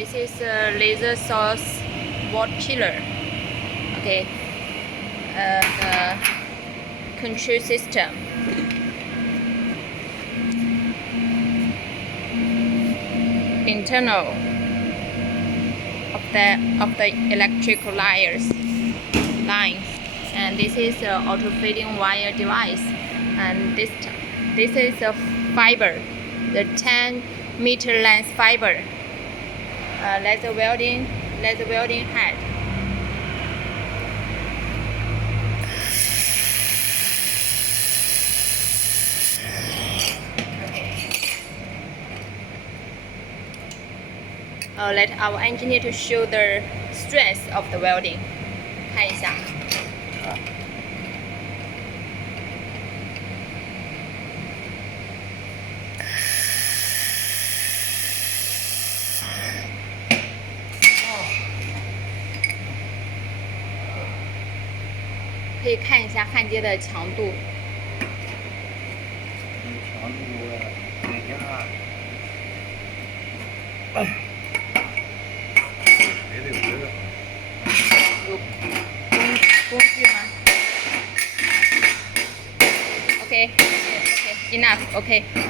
This is a laser source water chiller. Okay, the control system. Internal of the electrical lines, and this is a auto feeding wire device, and this is a fiber, the 10-meter length fiber, laser welding head. Let our engineer to show the strength of the welding. 看一下。可以看一下焊接的强度。强度每天看。没得有有工具吗 ？OK， enough， OK。